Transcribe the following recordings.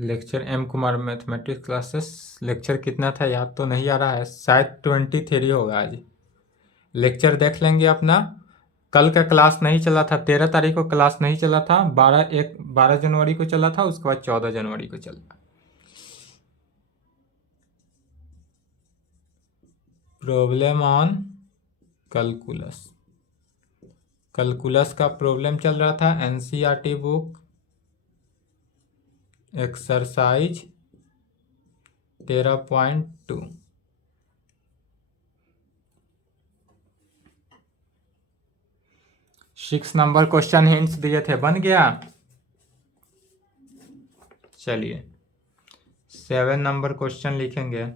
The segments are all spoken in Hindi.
Lecture M Kumar mathematics classes. Lecture कितना था याद तो नहीं आ रहा है, शायद 23 होगा आज। लेक्चर देख लेंगे अपना। कल का क्लास नहीं चला था, 13 तारीख को क्लास नहीं चला था, 12 जनवरी को चला था, उसके बाद 14 जनवरी को चला। Problem on calculus. कैलकुलस का प्रॉब्लम चल रहा था, NCERT book exercise 13.2। 6 number question hints दिए थे, बन गया। चलिए 7 नंबर क्वेश्चन लिखेंगे।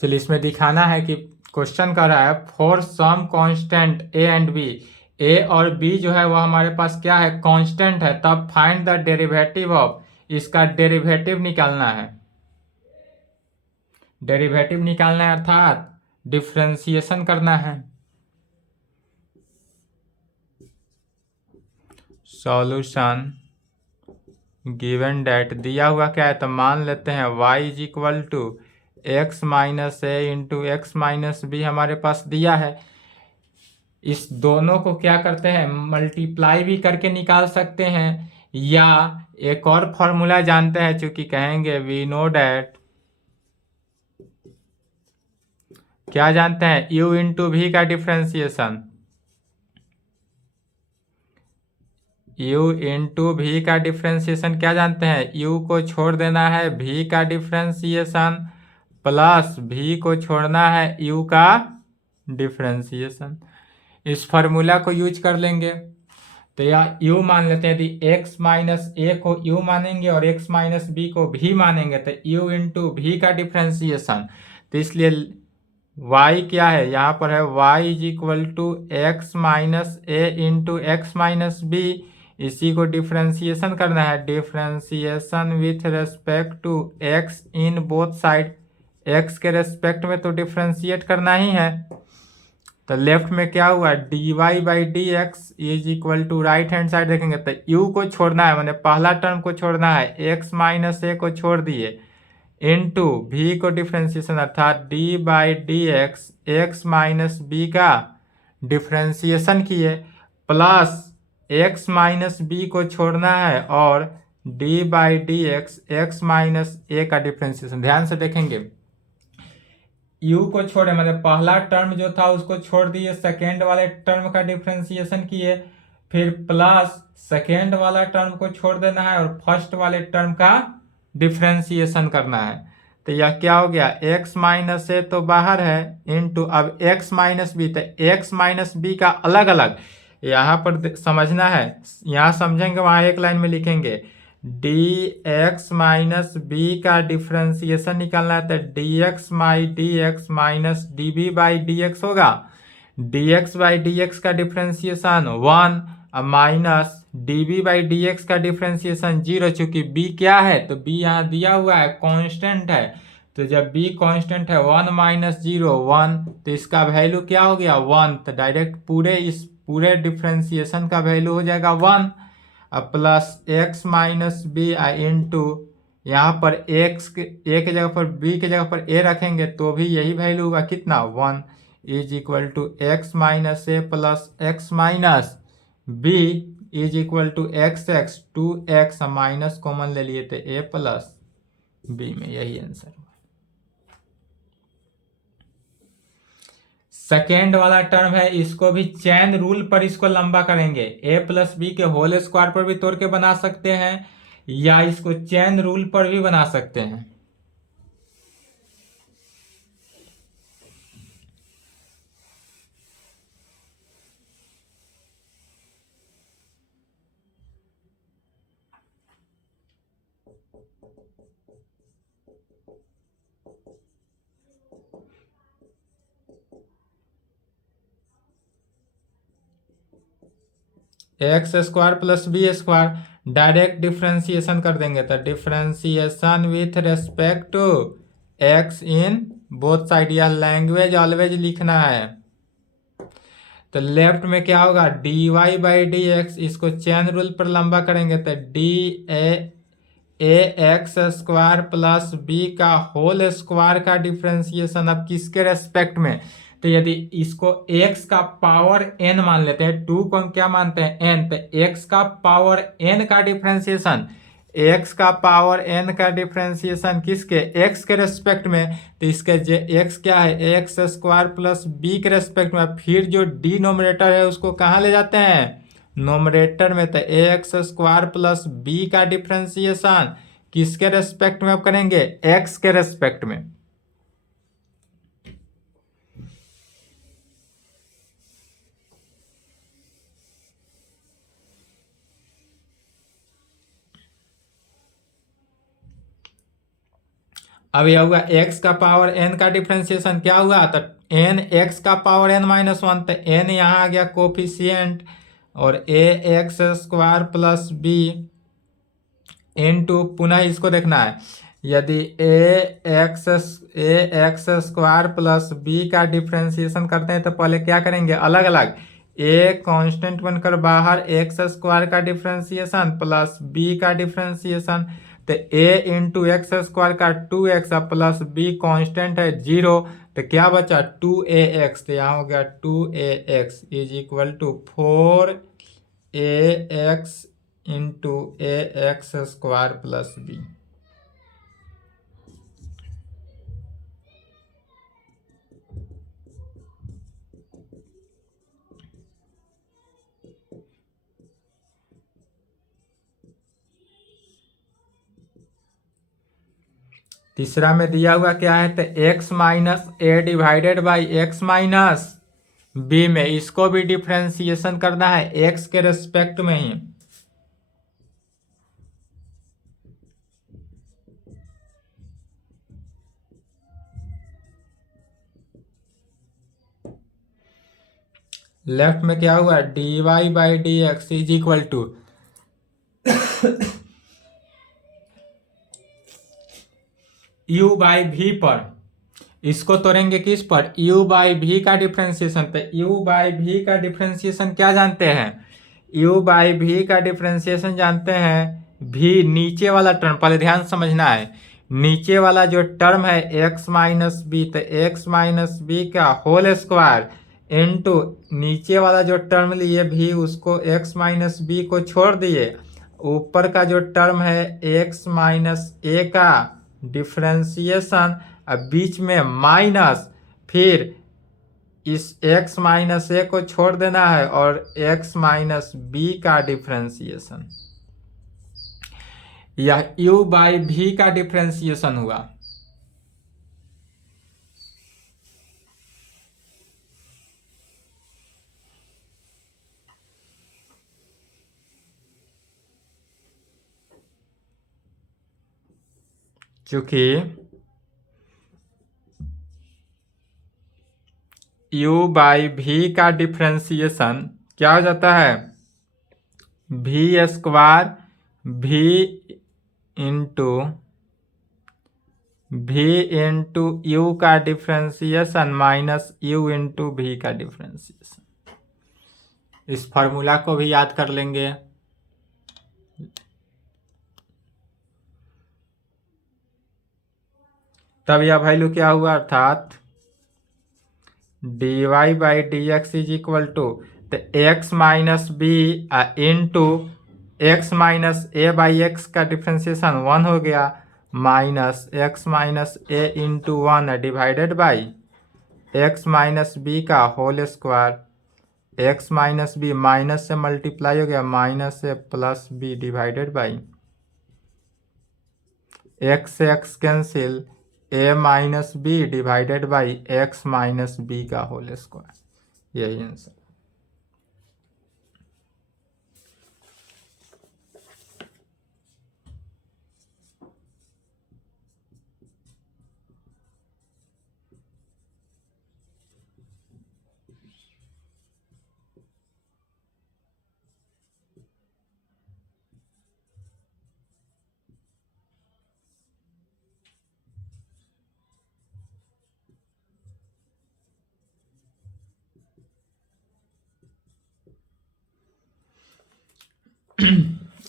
चलिए इसमें दिखाना है कि क्वेश्चन कर रहा है for some constant A and B. A और बी जो है वह हमारे पास क्या है, कांस्टेंट है, तब फाइंड द डेरिवेटिव ऑफ, इसका डेरिवेटिव निकालना है। डेरिवेटिव निकालना है अर्थात डिफरेंशिएशन करना है। सॉल्यूशन गिवन डेट दिया हुआ क्या है, तो मान लेते हैं y is equal to x minus A into x minus b हमारे पास दिया है। इस दोनों को क्या करते हैं, मल्टीप्लाई भी करके निकाल सकते हैं, या एक और फॉर्मूला जानते हैं, चूंकि कहेंगे वी नो डैट, क्या जानते हैं, u इंटू भी का डिफ्रेंसिएशन, u इंटू भी का डिफ्रेंसिएशन क्या जानते हैं, u को छोड़ देना है v का डिफ्रेंसिएशन, प्लस v को छोड़ना है u का डिफ्रेंसिएशन। इस फार्मूला को यूज कर लेंगे। तो या u मान लेते हैं, यदि x माइनस ए को u मानेंगे और x माइनस बी को भी मानेंगे तो u इंटू भी का डिफ्रेंसिएशन, तो इसलिए y क्या है, यहाँ पर है y is equal to x minus A into x minus b. इसी को डिफ्रेंसिएशन करना है, differentiation with respect to x in both side, x के रेस्पेक्ट में तो डिफ्रेंशिएट करना ही है। तो लेफ्ट में क्या हुआ, dy by D x is equal to, right hand side देखेंगे तो u को छोड़ना है, मैंने पहला टर्म को छोड़ना है, x माइनस ए को छोड़ दिए, इनटू v को डिफ्रेंसिएशन अर्थात d by D X X minus B का डिफ्रेंसिएशन किए, प्लस x माइनस बी को छोड़ना है और d by D X X minus ए का डिफ्रेंसिएशन। ध्यान से देखेंगे, u को छोड़े, मतलब पहला टर्म जो था उसको छोड़ दिए, सेकेंड वाले टर्म का डिफ्रेंसिएशन किए, फिर प्लस सेकेंड वाला टर्म को छोड़ देना है और फर्स्ट वाले टर्म का डिफ्रेंसिएशन करना है। तो यह क्या हो गया, x माइनस ए तो बाहर है, इनटू अब x माइनस बी, तो x माइनस बी का अलग अलग यहाँ पर समझना है, यहाँ समझेंगे वहाँ एक लाइन में लिखेंगे, डी एक्स माइनस बी का डिफ्रेंसिएशन निकालना है, तो D X by D X minus D B by D X होगा, D X by D X का differentiation 1 minus D B by D X का डिफ्रेंसिएशन 0, चूंकि b क्या है, तो b यहाँ दिया हुआ है कांस्टेंट है, तो जब b कांस्टेंट है 1 माइनस 0 1, तो इसका वैल्यू क्या हो गया 1, तो डायरेक्ट पूरे डिफ्रेंसिएशन का वैल्यू हो जाएगा 1, अब plus x minus B into यहाँ पर x a के जगह पर b के जगह पर a रखेंगे तो भी यही वैल्यू होगा, कितना 1 is equal to x minus a plus x minus b is equal to x x, 2x minus common ले लिए थे a प्लस बी में, यही आंसर हुआ। सेकेंड वाला टर्म है, इसको भी चेन रूल पर इसको लंबा करेंगे, a प्लस बी के होल स्क्वायर पर भी तोड़ के बना सकते हैं, या इसको चेन रूल पर भी बना सकते हैं। X square plus b square direct differentiation कर देंगे तो differentiation with respect to x in both side, या लैंग्वेज ऑलवेज लिखना है। तो लेफ्ट में क्या होगा, d Y by D x, इसको चैन रूल पर लंबा करेंगे तो d a x square plus B का होल स्क्वायर का डिफ्रेंसिएशन अब किसके रेस्पेक्ट में, तो यदि इसको x का पावर n मान लेते हैं, 2 को हम क्या मानते हैं n, तो x का पावर n का डिफ्रेंसिएशन, x का पावर n का डिफ्रेंसिएशन किसके, x के रेस्पेक्ट में, तो इसके x क्या है एक्स स्क्वायर प्लस बी के रेस्पेक्ट में। फिर जो डिनोमिनेटर है उसको कहाँ ले जाते हैं, नोमिनेटर में, तो एक्स स्क्वायर प्लस बी का डिफ्रेंसिएशन किसके रेस्पेक्ट में अब करेंगे, x के रेस्पेक्ट में। अब यह हुआ x का पावर n का डिफ्रेंसिएशन क्या हुआ, तो n x का पावर n माइनस वन, तो n यहाँ आ गया कोफिशियंट, और A x square plus B into, पुनः इसको देखना है, यदि A x square plus B का डिफ्रेंसिएशन करते हैं तो पहले क्या करेंगे, अलग अलग, ए कांस्टेंट बनकर बाहर एक्स स्क्वायर का डिफ्रेंसिएशन प्लस बी का डिफ्रेंसिएशन, तो a इंटू एक्स स्क्वायर का 2x प्लस बी कांस्टेंट है 0, तो क्या बचा 2ax, तो यहाँ हो गया 2ax is equal to 4ax into a x square plus b. तीसरा में दिया हुआ क्या है, तो x minus a divided by x minus b में, इसको भी डिफ्रेंसिएशन करना है x के रेस्पेक्ट में ही। लेफ्ट में क्या हुआ, d Y by D x is equal to u by v पर, इसको तोड़ेंगे किस पर, u बाई वी का डिफ्रेंसिएशन, तो u बाई वी का डिफ्रेंसिएशन क्या जानते हैं, u बाई वी का डिफ्रेंसिएशन जानते हैं, v नीचे वाला टर्म, पहले ध्यान समझना है, नीचे वाला जो टर्म है x माइनस बी, तो x माइनस बी का होल स्क्वायर इनटू नीचे वाला जो टर्म लिए v उसको x माइनस बी को छोड़ दिए, ऊपर का जो टर्म है x माइनस ए का डिफ्रेंसिएशन, अब बीच में माइनस, फिर इस x माइनस ए को छोड़ देना है और x माइनस बी का डिफ्रेंसिएशन, यह u बाई वी का डिफ्रेंसिएशन हुआ। चूंकि u बाई वी का डिफ्रेंसिएशन क्या हो जाता है, V square V into U का differentiation minus U into V का डिफ्रेंसिएशन। इस फॉर्मूला को भी याद कर लेंगे। तब यह वैल्यू क्या हुआ, अर्थात D Y by D x is equal to, तो X minus B into x minus A by X का डिफ्रेंसिएशन 1 हो गया, minus X minus A into 1 divided by x minus B का whole square, x minus B minus से मल्टीप्लाई हो गया, माइनस से plus B divided by X से X cancel, A minus B divided by x minus B का होल स्क्वायर, यही answer.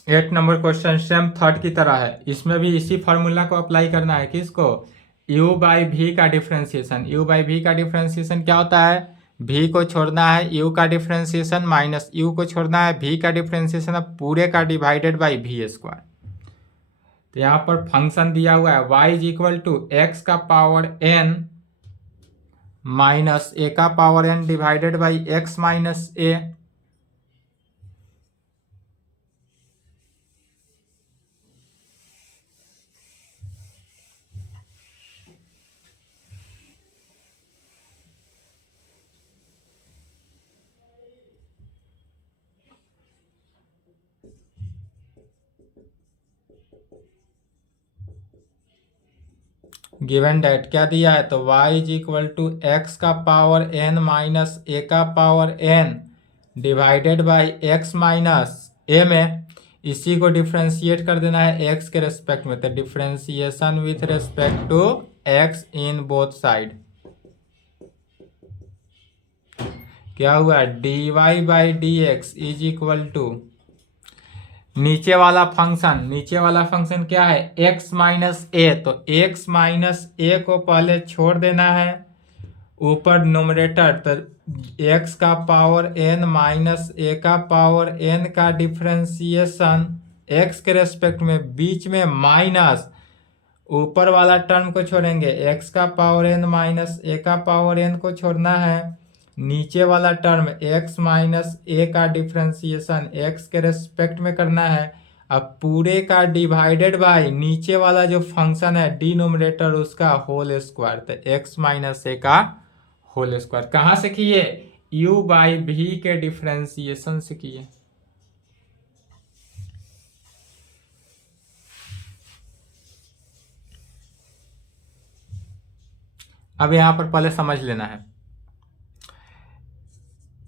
Eight number question same third की तरह है, इसमें भी इसी फॉर्मूला को अप्लाई करना है। किसको? u बाई वी का डिफ्रेंसिएशन। u बाई वी का डिफ्रेंसिएशन क्या होता है? v को छोड़ना है u का डिफ्रेंसिएशन माइनस u को छोड़ना है v का डिफ्रेंसिएशन, अब पूरे का डिवाइडेड बाई वी स्क्वायर। तो यहाँ पर फंक्शन दिया हुआ है y is equal to x का पावर n माइनस ए का power n divided by x minus a. Given that क्या दिया है? तो y is equal to x का पावर n माइनस ए का power n divided by x minus a में इसी को डिफ्रेंशिएट कर देना है x के रेस्पेक्ट में। तो differentiation with respect to x in both side क्या हुआ? dy by D x is equal to नीचे वाला फंक्शन क्या है? x minus a. तो x माइनस ए को पहले छोड़ देना है, ऊपर नोमरेटर तो x का पावर n माइनस ए का पावर n का डिफ्रेंसिएशन x के रेस्पेक्ट में, बीच में माइनस, ऊपर वाला टर्म को छोड़ेंगे, x का पावर n माइनस ए का पावर n को छोड़ना है, नीचे वाला टर्म x माइनस ए का डिफ्रेंसिएशन x के रेस्पेक्ट में करना है। अब पूरे का डिवाइडेड बाय नीचे वाला जो फंक्शन है डिनोमिनेटर उसका होल स्क्वायर, तो x माइनस ए का होल स्क्वायर। कहाँ से किए? u बाई वी के डिफ्रेंसिएशन से किए। अब यहां पर पहले समझ लेना है,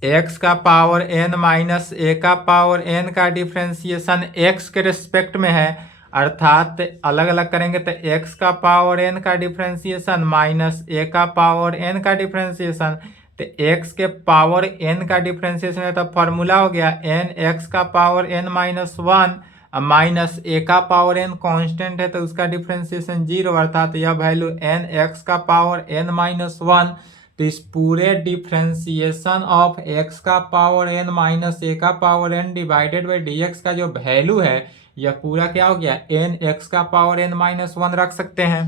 x का पावर n माइनस ए का पावर n का डिफ्रेंसिएशन x के रिस्पेक्ट में है, अर्थात अलग अलग करेंगे तो x का पावर n का डिफ्रेंसिएशन माइनस ए का पावर n का डिफ्रेंसिएशन। तो x के पावर n का डिफ्रेंसिएशन है तो फॉर्मूला हो गया n x का power n minus one, minus ए का पावर n कांस्टेंट है तो उसका डिफ्रेंसिएशन 0, अर्थात यह वैल्यू n x का पावर n माइनस वन। तो इस पूरे डिफ्रेंसिएशन ऑफ x का पावर n माइनस ए का power n divided by D X का जो वैल्यू है यह पूरा क्या हो गया? n x का पावर n माइनस वन रख सकते हैं।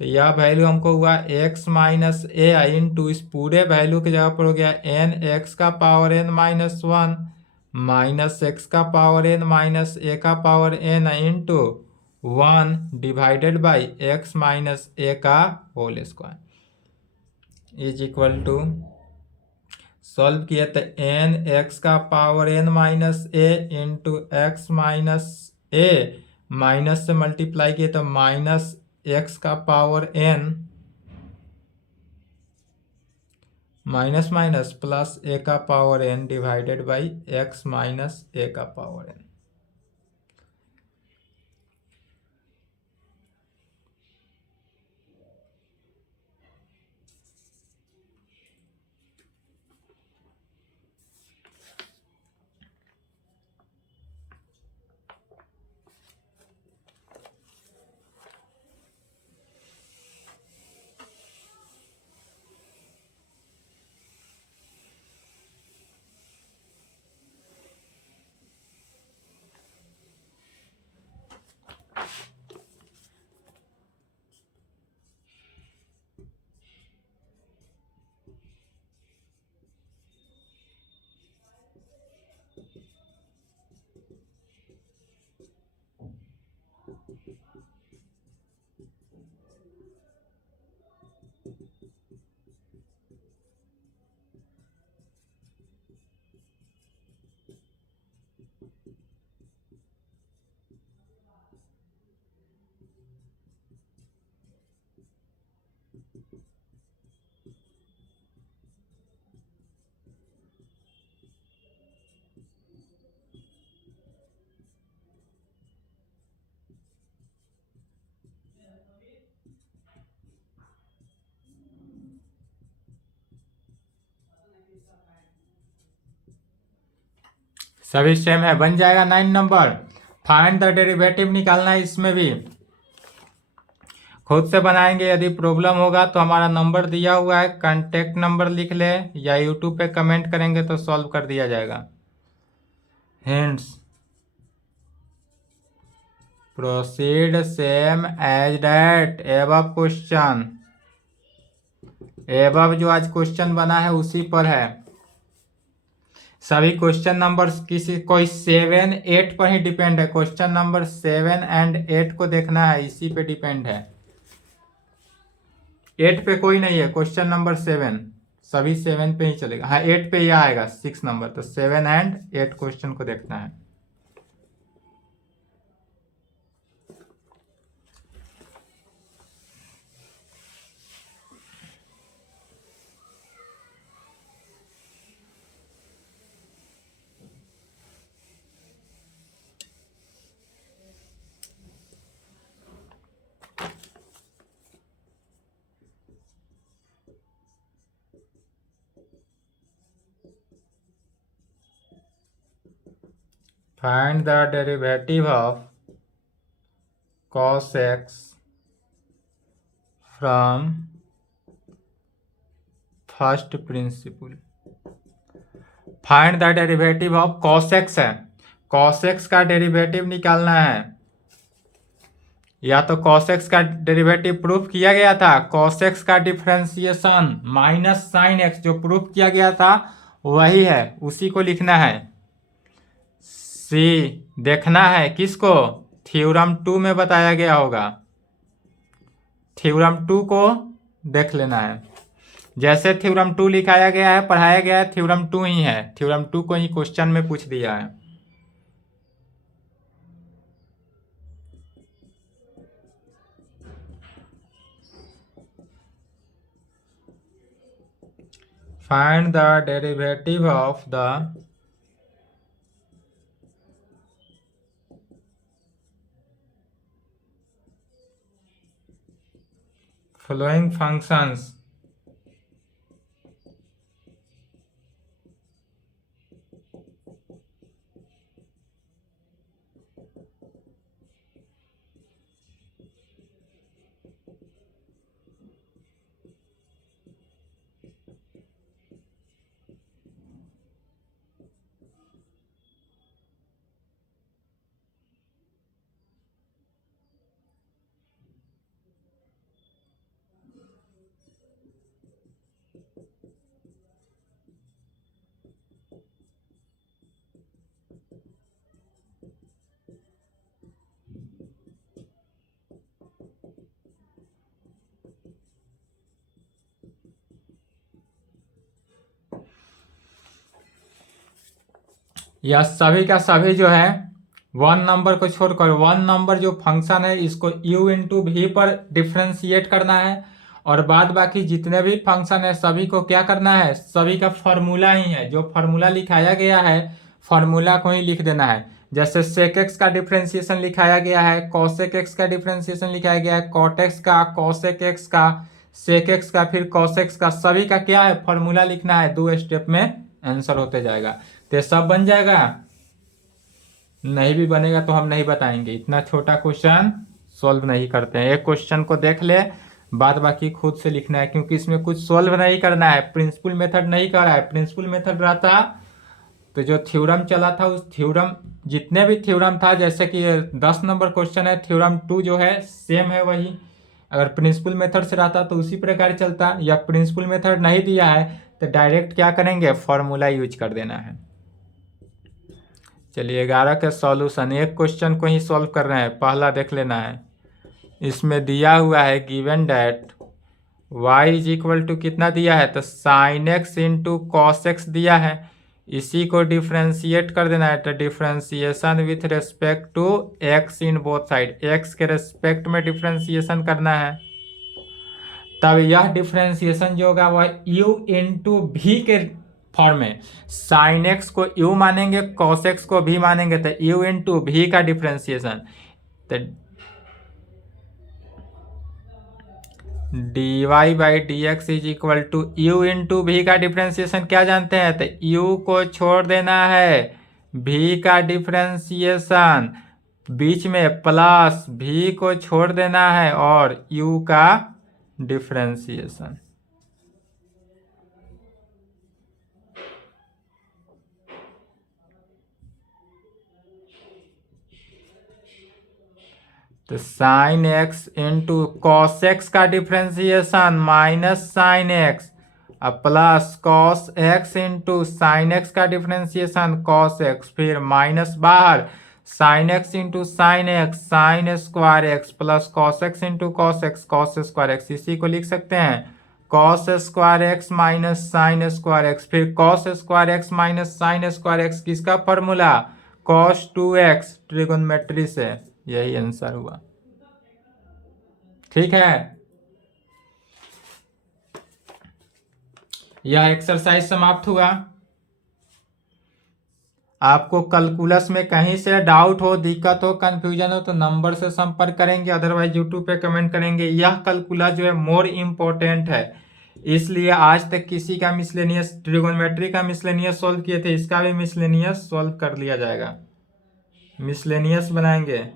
तो यह वैल्यू हमको हुआ x माइनस ए इंटू इस पूरे वैल्यू की जगह पर हो गया n x का power n minus one minus x का पावर n माइनस ए का power n into one divided by x minus ए का whole square is equal to, solve किया तो n x का power n minus A into x minus a, minus से मल्टीप्लाई किए तो माइनस एक्स का power n minus minus plus a का power n divided by x minus ए का पावर n। सभी सेम है, बन जाएगा 9 नंबर। फाइंड द डेरिवेटिव निकालना है, इसमें भी खुद से बनाएंगे। यदि प्रॉब्लम होगा तो हमारा नंबर दिया हुआ है, कांटेक्ट नंबर लिख ले या यूट्यूब पे कमेंट करेंगे तो सॉल्व कर दिया जाएगा। Hints, proceed same as that above question. Above जो आज क्वेश्चन बना है उसी पर है। सभी क्वेश्चन नंबर किसी कोई 7 8 पर ही डिपेंड है। क्वेश्चन नंबर 7 एंड 8 को देखना है, इसी पे डिपेंड है। 8 पे कोई नहीं है, क्वेश्चन नंबर 7 सभी 7 पे ही चलेगा। हाँ 8 पे ही आएगा 6 नंबर, तो 7 एंड 8 क्वेश्चन को देखना है। Find the derivative of cos x from first principle। Find the derivative of cos x है, cos x का डेरिवेटिव निकालना है। या तो cos x का डेरिवेटिव प्रूफ किया गया था, cos x का डिफरेंशिएशन माइनस साइन x जो प्रूफ किया गया था वही है, उसी को लिखना है। सी देखना है किसको, थ्योरम 2 में बताया गया होगा, थ्योरम 2 को देख लेना है। जैसे थ्योरम 2 लिखाया गया है, पढ़ाया गया है, थ्योरम 2 ही है, थ्योरम 2 को ही क्वेश्चन में पूछ दिया है। Find the derivative of the following functions। यह सभी का सभी जो है 1 नंबर को छोड़कर 1 नंबर जो फंक्शन है इसको u इंटू वी पर डिफ्रेंशिएट करना है, और बाद बाकी जितने भी फंक्शन है सभी को क्या करना है, सभी का फॉर्मूला ही है, जो फॉर्मूला लिखाया गया है फॉर्मूला को ही लिख देना है। जैसे सेक एक्स का डिफ्रेंशिएशन लिखाया गया है, कॉसेक एक्स का डिफ्रेंशिएशन लिखाया गया है, कॉट एक्स का, कॉसेक एक्स का, सेक एक्स का, फिर कॉस एक्स का, सभी का क्या है फॉर्मूला लिखना है। 2 स्टेप में आंसर होते जाएगा, तो सब बन जाएगा। नहीं भी बनेगा तो हम नहीं बताएंगे, इतना छोटा क्वेश्चन सॉल्व नहीं करते हैं। एक क्वेश्चन को देख ले, बाद बाकी खुद से लिखना है, क्योंकि इसमें कुछ सॉल्व नहीं करना है, प्रिंसिपल मेथड नहीं कर रहा है। प्रिंसिपल मेथड रहता तो जो थ्योरम चला था उस थ्योरम, जितने भी थ्योरम था, जैसे कि 10 नंबर क्वेश्चन है, थ्योरम 2 जो है सेम है वही। अगर प्रिंसिपल मेथड से रहता तो उसी प्रकार चलता, या प्रिंसिपल मेथड नहीं दिया है तो डायरेक्ट क्या करेंगे, फॉर्मूला यूज कर देना है। चलिए 11 के सॉल्यूशन, एक क्वेश्चन को ही सॉल्व कर रहे हैं, पहला देख लेना है। इसमें दिया हुआ है given that y is equal to कितना दिया है, तो sine x into cos x दिया है, इसी को डिफ्रेंशिएट कर देना है। तो differentiation with respect to x in both side, x के रेस्पेक्ट में डिफ्रेंशिएशन करना है। तब यह डिफ्रेंशिएशन जो होगा वह u इंटू भी के फॉर्म में, साइन एक्स को u मानेंगे, कॉस एक्स को भी मानेंगे, तो u इंटू भी का डिफ्रेंशिएशन, तो dy by D x is equal to u into v का डिफ्रेंशिएशन क्या जानते हैं, तो u को छोड़ देना है, भी का डिफ्रेंसिएशन, बीच में प्लस भी को छोड़ देना है और यू का डिफ्रेंसिएशन। तो sine x into cos x का डिफ्रेंसिएशन माइनस साइन एक्स, अब plus cos x into sine x का डिफ्रेंसिएशन कॉस एक्स, फिर माइनस बाहर sine x into sine x sine square x plus cos x into cos square x. इसी को लिख सकते हैं cos square x minus sine square x, फिर cos square x minus sine square x किसका फॉर्मूला, कॉस 2x ट्रिगोनोमेट्री से। यही आंसर हुआ। ठीक है, यह एक्सरसाइज समाप्त हुआ। आपको कैलकुलस में कहीं से डाउट हो, दिक्कत हो, कंफ्यूजन हो तो नंबर से संपर्क करेंगे, अदरवाइज यूट्यूब पे कमेंट करेंगे। यह कैलकुलस जो है मोर इम्पोर्टेंट है, इसलिए आज तक किसी का मिसलेनियस ट्रिगोनोमेट्री का मिसलेनियस सॉल्व किए थे, इसका भी मिसलेनियस सॉल्व कर लिया जाएगा। मिसलेनियस बनाएंगे,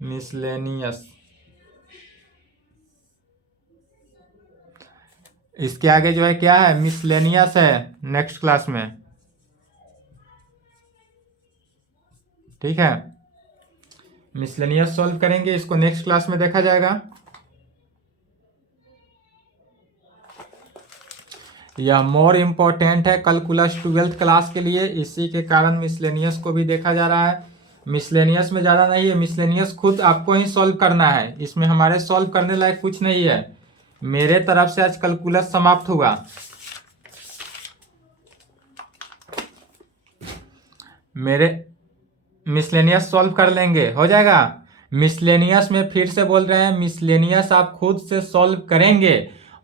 मिसलेनियस, इसके आगे जो है क्या है, मिसलेनियस है नेक्स्ट क्लास में। ठीक है, मिसलेनियस सॉल्व करेंगे, इसको नेक्स्ट क्लास में देखा जाएगा। यह मोर इम्पोर्टेंट है कैलकुलस 12th क्लास के लिए, इसी के कारण मिसलेनियस को भी देखा जा रहा है। मिसलेनियस में ज़्यादा नहीं है, मिसलेनियस खुद आपको ही सॉल्व करना है, इसमें हमारे सॉल्व करने लायक कुछ नहीं है। मेरे तरफ से आज कैलकुलस समाप्त हुआ। मेरे मिसलेनियस सॉल्व कर लेंगे, हो जाएगा। मिसलेनियस में फिर से बोल रहे हैं, मिसलेनियस आप खुद से सॉल्व करेंगे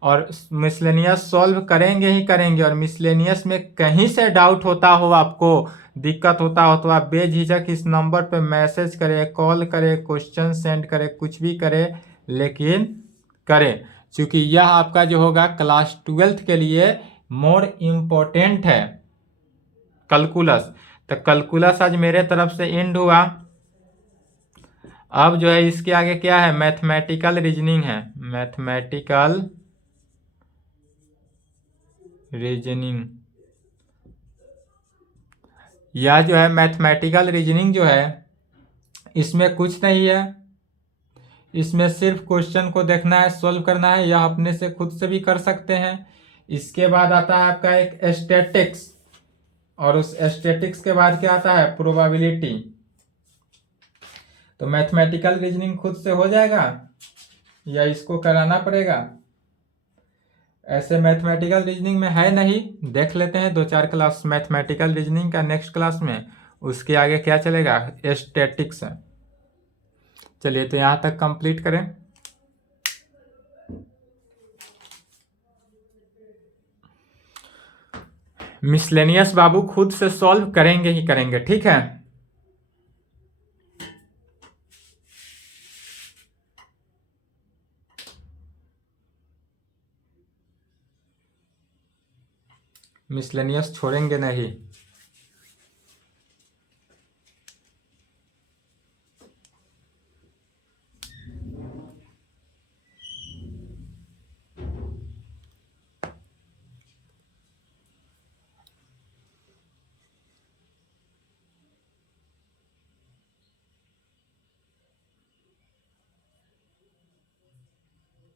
और मिसलेनियस सॉल्व करेंगे ही करेंगे। और मिसलेनियस में कहीं से डाउट होता हो, आपको दिक्कत होता हो, तो आप बेझिझक इस नंबर पे मैसेज करें, कॉल करें, क्वेश्चन सेंड करें, कुछ भी करें, लेकिन करें, क्योंकि यह आपका जो होगा क्लास 12th के लिए मोर इम्पोर्टेंट है कैलकुलस। तो कैलकुलस आज मेरे तरफ से एंड हुआ। अब जो है इसके आगे क्या है, मैथमेटिकल रीजनिंग है, मैथमेटिकल रीजनिंग। यह जो है मैथमेटिकल रीजनिंग जो है, इसमें कुछ नहीं है, इसमें सिर्फ क्वेश्चन को देखना है, सॉल्व करना है, या अपने से खुद से भी कर सकते हैं। इसके बाद आता है आपका एक स्टैटिक्स, और उस स्टैटिक्स के बाद क्या आता है, प्रोबेबिलिटी। तो मैथमेटिकल रीजनिंग खुद से हो जाएगा या इसको कराना पड़ेगा? ऐसे मैथमेटिकल रीजनिंग में है नहीं, देख लेते हैं 2-4 क्लास मैथमेटिकल रीजनिंग का नेक्स्ट क्लास में, उसके आगे क्या चलेगा, स्टैटिक्स है। चलिए तो यहाँ तक कंप्लीट करें। मिसलेनियस बाबू खुद से सॉल्व करेंगे ही करेंगे, ठीक है। मिसलेनियस छोड़ेंगे नहीं।